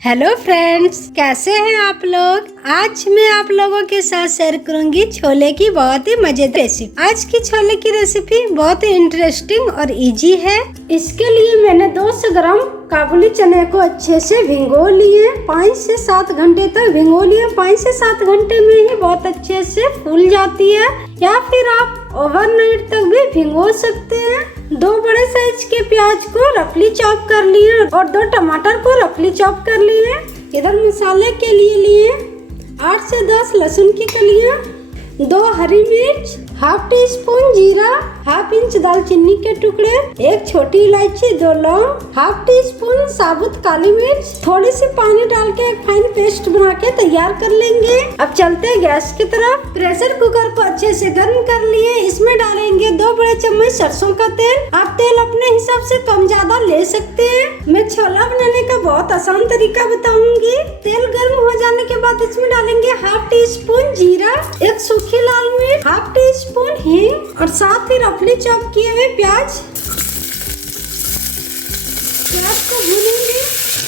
Hello friends, कैसे हैं आप लोग। आज मैं आप लोगों के साथ शेयर करूंगी छोले की बहुत ही मजेदार रेसिपी। आज की छोले की रेसिपी बहुत ही इंटरेस्टिंग और इजी है। इसके लिए मैंने 200 ग्राम काबुली चने को अच्छे से भिगो लिए। 5 से 7 घंटे तक भिगो लिए। 5 से 7 घंटे में ही बहुत अच्छे से फूल जाती है, या फिर आप ओवरनाइट तक भी भिगो सकते हैं। 2 बड़े साइज के प्याज को रफली चॉप कर लिए और 2 टमाटर को रफली चॉप कर लिए। इधर मसाले के लिए 8 से 10 लहसुन की कलियां, 2 हरी मिर्च, हाफ टी स्पून जीरा, हाफ इंच दालचीनी के टुकड़े, 1 छोटी इलायची, 2 लौंग, हाफ टी स्पून साबुत काली मिर्च, थोड़ी सी पानी डाल के एक फाइन पेस्ट बना के तैयार कर लेंगे। अब चलते हैं गैस की तरफ। प्रेशर कुकर को अच्छे से गर्म कर लिए। इसमें डालेंगे 2 बड़े चम्मच सरसों का तेल। आप तेल अपने हिसाब से कम ज्यादा ले सकते हैं। मैं छोला बनाने का बहुत आसान तरीका बताऊंगी। तेल गर्म हो जाने के बाद इसमें डालेंगे हाफ टी स्पून जीरा, 1 सूखी लाल मिर्च, हाफ टी स्पून हींग और साथ ही रफली चॉप किए हुए प्याज को भूनेंगे।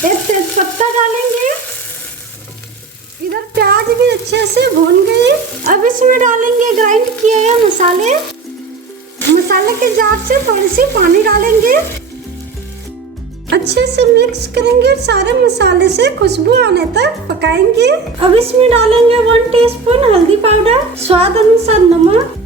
1 तेजपत्ता डालेंगे। इधर प्याज भी अच्छे से भून गए। अब इसमें डालेंगे ग्राइंड किए हुए मसाले। मसाले के जार से थोड़ी सी पानी डालेंगे, अच्छे से मिक्स करेंगे और सारे मसाले से खुशबू आने तक पकाएंगे। अब इसमें डालेंगे 1 टीस्पून हल्दी पाउडर, स्वाद अनुसार नमक,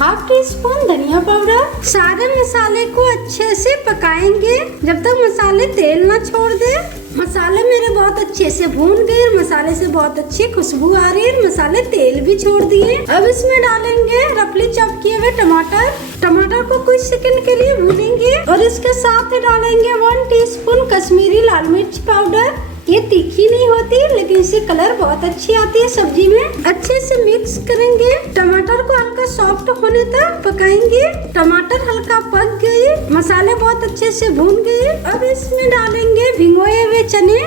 हाफ टी स्पून धनिया पाउडर। सारे मसाले को अच्छे से पकाएंगे जब तक मसाले तेल ना छोड़ दे। मसाले मेरे बहुत अच्छे से भून गए। मसाले से बहुत अच्छी खुशबू आ रही है। मसाले तेल भी छोड़ दिए। अब इसमें डालेंगे रफली चॉप किए हुए टमाटर। टमाटर को कुछ सेकंड के लिए भूनेंगे और इसके साथ ही डालेंगे 1 टीस्पून कश्मीरी लाल मिर्च पाउडर। ये तीखी नहीं होती, लेकिन इससे कलर बहुत अच्छी आती है सब्जी में। अच्छे से मिक्स करेंगे। टमाटर को हल्का सॉफ्ट होने तक पकाएंगे। टमाटर हल्का पक गए, मसाले बहुत अच्छे से भून गए। अब इसमें डालेंगे भिगोए हुए चने।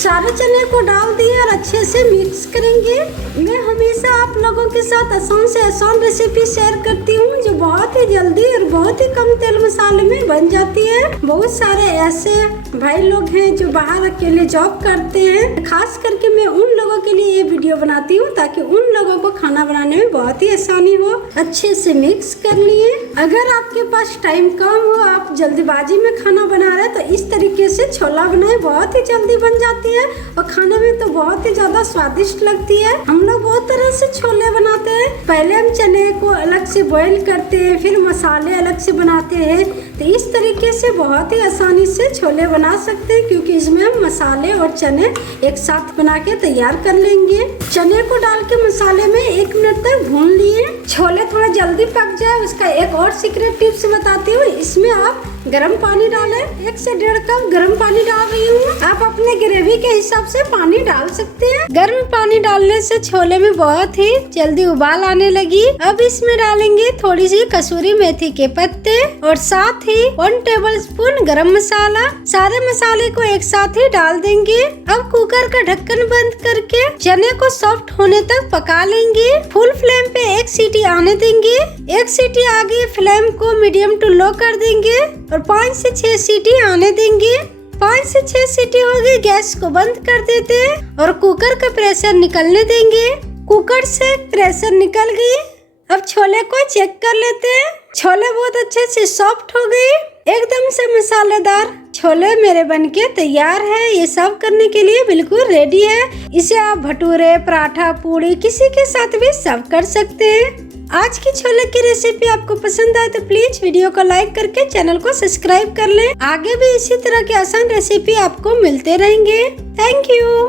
सारे चने को डाल दिए और अच्छे से मिक्स करेंगे। मैं हमेशा आप लोगों के साथ आसान से आसान रेसिपी शेयर करती हूँ जो बहुत ही जल्दी और बहुत ही कम तेल मसाले में बन जाती है। बहुत सारे ऐसे भाई लोग हैं जो बाहर अकेले जॉब करते हैं। खास करके मैं उन लोगों के लिए ये वीडियो बनाती हूँ ताकि उन लोगों को खाना बनाने में बहुत ही आसानी हो। अच्छे से मिक्स कर लिए। अगर आपके पास टाइम कम हो, आप जल्दीबाजी में खाना बना रहे हैं, तो इस तरीके से छोला बनाए, बहुत ही जल्दी बन जाती है और खाने में तो बहुत ही ज्यादा स्वादिष्ट लगती है। हम लोग बहुत तरह से छोले बनाते हैं। पहले हम चने को अलग से बॉईल करते हैं, फिर मसाले अलग से बनाते हैं। तो इस तरीके से बहुत ही आसानी से छोले बना सकते हैं, क्योंकि इसमें हम मसाले और चने एक साथ बना के तैयार कर लेंगे। चने को डाल के मसाले में 1 मिनट तक भून लिए। छोले थोड़ा जल्दी पक जाए उसका एक और सीक्रेट टिप्स बताती हूँ। इसमें आप गर्म पानी डालें। 1 से 1.5 कप गर्म पानी डाल रही हूँ। आप अपने ग्रेवी के हिसाब से पानी डाल सकते हैं। गर्म पानी डालने से छोले में बहुत ही जल्दी उबाल आने लगी। अब इसमें डालेंगे थोड़ी सी कसूरी मेथी के पत्ते और साथ ही 1 टेबलस्पून गरम मसाला। सारे मसाले को एक साथ ही डाल देंगे। अब कुकर का ढक्कन बंद करके चने को सॉफ्ट होने तक पका लेंगे। फुल फ्लेम पे 1 सीटी आने देंगे। 1 सीटी आ गई, फ्लेम को मीडियम टू लो कर देंगे और 5 से 6 सीटी आने देंगे। 5 से 6 सीटी हो गई, गैस को बंद कर देते हैं और कुकर का प्रेशर निकलने देंगे। कुकर से प्रेशर निकल गई। अब छोले को चेक कर लेते हैं। छोले बहुत अच्छे से सॉफ्ट हो गए, एकदम से मसालेदार छोले मेरे बनके तैयार है। ये सर्व करने के लिए बिल्कुल रेडी है। इसे आप भटूरे, पराठा, पूड़ी किसी के साथ भी सर्व कर सकते हैं। आज की छोले की रेसिपी आपको पसंद आए तो प्लीज वीडियो को लाइक करके चैनल को सब्सक्राइब कर लें। आगे भी इसी तरह के आसान रेसिपी आपको मिलते रहेंगे। Thank you.